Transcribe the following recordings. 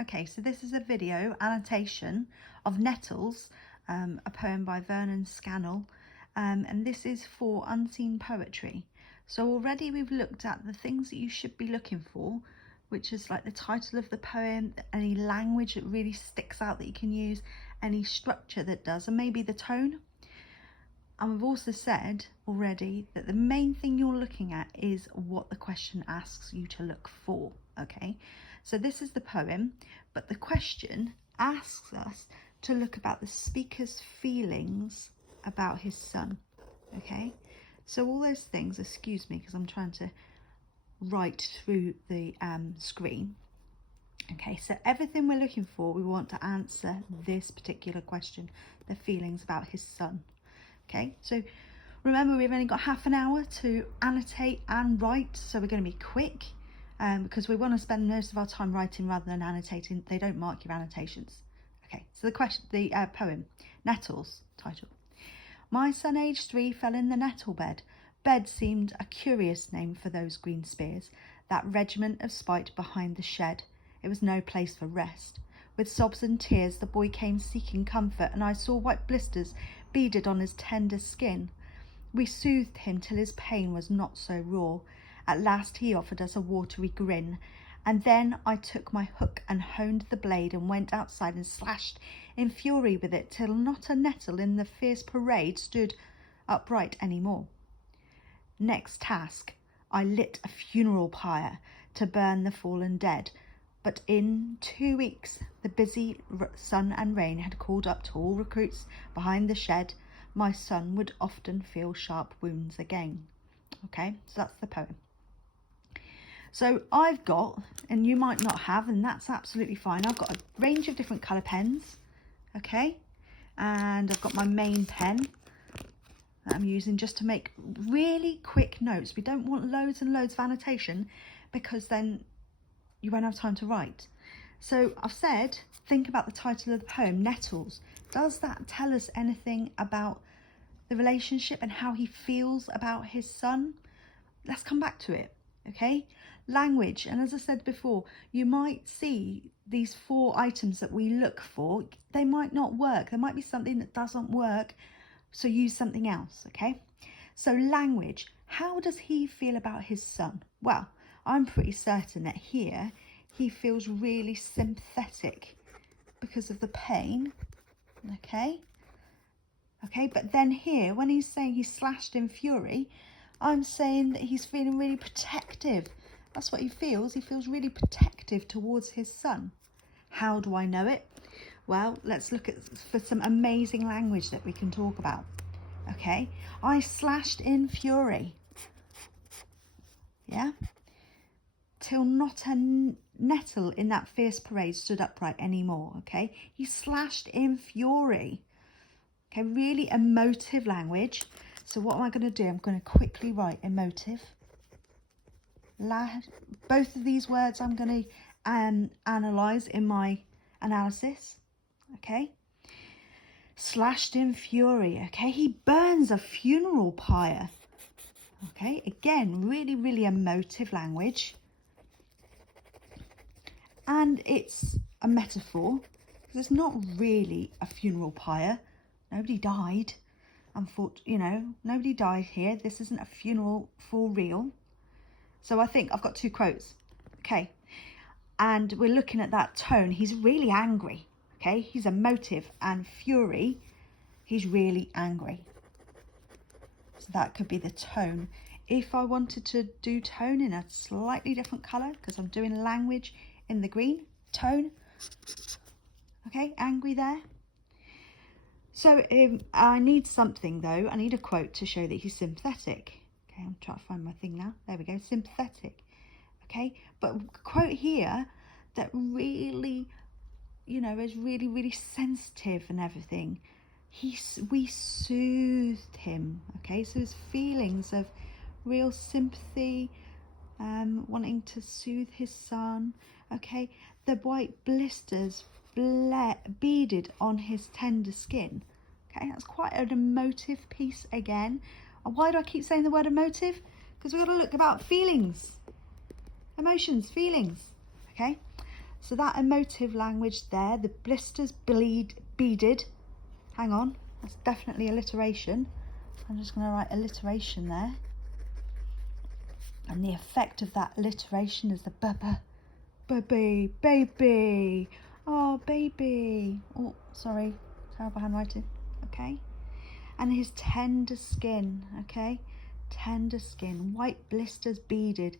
Okay, so this is a video annotation of Nettles, a poem by Vernon Scannell, and this is for Unseen Poetry. So already we've looked at the things that you should be looking for, which is like the title of the poem, any language that really sticks out that you can use, any structure that does, and maybe the tone. And we've also said already that the main thing you're looking at is what the question asks you to look for, okay? So this is the poem, but the question asks us to look about the speaker's feelings about his son, okay? So all those things, excuse me, because I'm trying to write through the screen. Okay, so everything we're looking for, we want to answer this particular question, the feelings about his son. Okay, so remember we've only got half an hour to annotate and write, so we're going to be quick because we want to spend most of our time writing rather than annotating. They don't mark your annotations. Okay, so the poem, Nettles, title. My son aged 3 fell in the nettle bed. Bed seemed a curious name for those green spears, that regiment of spite behind the shed. It was no place for rest. With sobs and tears the boy came seeking comfort, and I saw white blisters beaded on his tender skin. We soothed him till his pain was not so raw. At last he offered us a watery grin, and then I took my hook and honed the blade and went outside and slashed in fury with it till not a nettle in the fierce parade stood upright any more. Next task, I lit a funeral pyre to burn the fallen dead, but in 2 weeks the busy sun and rain had called up tall recruits behind the shed. My son would often feel sharp wounds again. Okay, so that's the poem. So I've got, and you might not have, and that's absolutely fine, I've got a range of different colour pens, okay, and I've got my main pen that I'm using just to make really quick notes. We don't want loads and loads of annotation because then you won't have time to write. So I've said, think about the title of the poem, Nettles. Does that tell us anything about the relationship and how he feels about his son? Let's come back to it, okay? Language, and as I said before, you might see these 4 items that we look for. They might not work. There might be something that doesn't work, so use something else, okay? So language, how does he feel about his son? Well, I'm pretty certain that here he feels really sympathetic because of the pain, okay? Okay, but then here, when he's saying he's slashed in fury, I'm saying that he's feeling really protective. That's what he feels. He feels really protective towards his son. How do I know it? Well, let's look for some amazing language that we can talk about. Okay, I slashed in fury. Yeah? Till not a nettle in that fierce parade stood upright anymore. Okay, he slashed in fury. Okay, really emotive language. So what am I going to do? I'm going to quickly write emotive. Both of these words I'm going to analyse in my analysis. Okay. Slashed in fury. Okay, he burns a funeral pyre. Okay, again, really, really emotive language. And it's a metaphor because it's not really a funeral pyre. Nobody died. Nobody died here. This isn't a funeral for real. So I think I've got 2 quotes. Okay, and we're looking at that tone. He's really angry. Okay, he's emotive, and fury, he's really angry. So that could be the tone. If I wanted to do tone in a slightly different colour, because I'm doing language in the green, tone. Okay, angry there. So I need something though. I need a quote to show that he's sympathetic. Okay, I'm trying to find my thing now. There we go, sympathetic. Okay, but a quote here that really, is really, really sensitive and everything. We soothed him. Okay, so his feelings of real sympathy, wanting to soothe his son. Okay, the white blisters beaded on his tender skin. Okay, that's quite an emotive piece again. And why do I keep saying the word emotive? Because we've got to look about feelings, emotions, feelings. Okay, So that emotive language there, the blisters beaded. Hang on, that's definitely alliteration. I'm just going to write alliteration there. And the effect of that alliteration is the baby, baby, oh baby. Oh, sorry, terrible handwriting. Okay. And his tender skin, okay? Tender skin, white blisters beaded.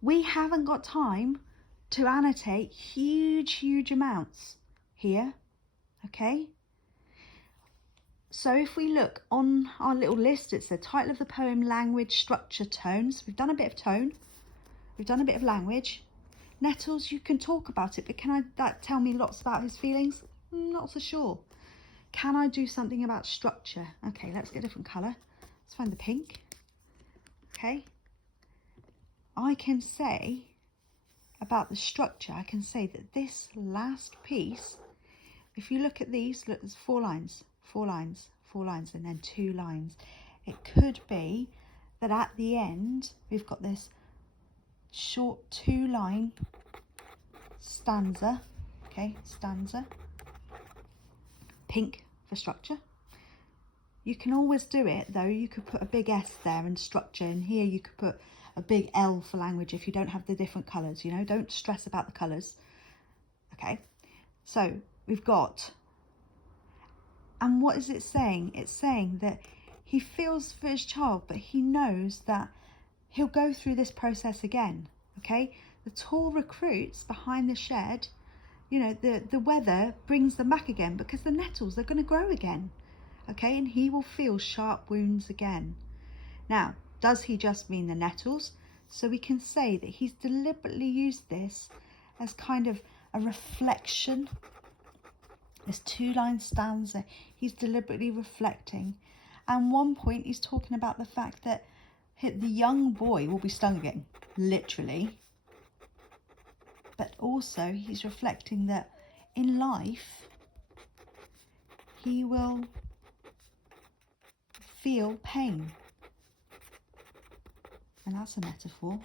We haven't got time to annotate huge amounts here, okay? So if we look on our little list, it's the title of the poem, language, structure, tones. We've done a bit of tone. We've done a bit of language. Nettles, you can talk about it, but can that tell me lots about his feelings? Not so sure. Can I do something about structure? Okay, let's get a different colour. Let's find the pink. Okay. I can say about the structure, I can say that this last piece, if you look at these, look, there's 4 lines. 4 lines, 4 lines, and then 2 lines. It could be that at the end we've got this short 2-line stanza. Okay, stanza. Pink for structure. You can always do it though. You could put a big S there and structure, and here you could put a big L for language if you don't have the different colours, you know. Don't stress about the colours. Okay, so we've got, and what is it saying? It's saying that he feels for his child, but he knows that he'll go through this process again. Okay, the tall recruits behind the shed, you know, the weather brings them back again, because the nettles are going to grow again. Okay, and he will feel sharp wounds again. Now, does he just mean the nettles? So we can say that he's deliberately used this as kind of a reflection. This 2-line stanza, he's deliberately reflecting. And one point he's talking about the fact that the young boy will be stung again, literally. But also he's reflecting that in life he will feel pain. And that's a metaphor.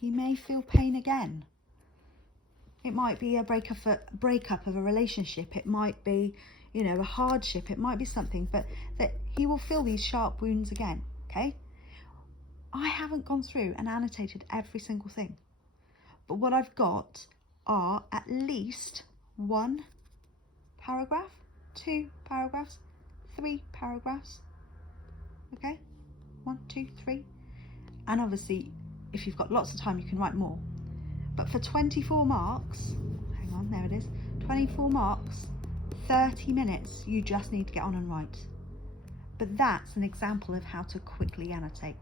He may feel pain again. It might be a breakup of a relationship. It might be, you know, a hardship. It might be something, but that he will feel these sharp wounds again, okay? I haven't gone through and annotated every single thing, but what I've got are at least 1 paragraph, 2 paragraphs, 3 paragraphs, okay? 1, 2, 3. And obviously, if you've got lots of time, you can write more. But for 24 marks, hang on, there it is, 24 marks, 30 minutes, you just need to get on and write. But that's an example of how to quickly annotate.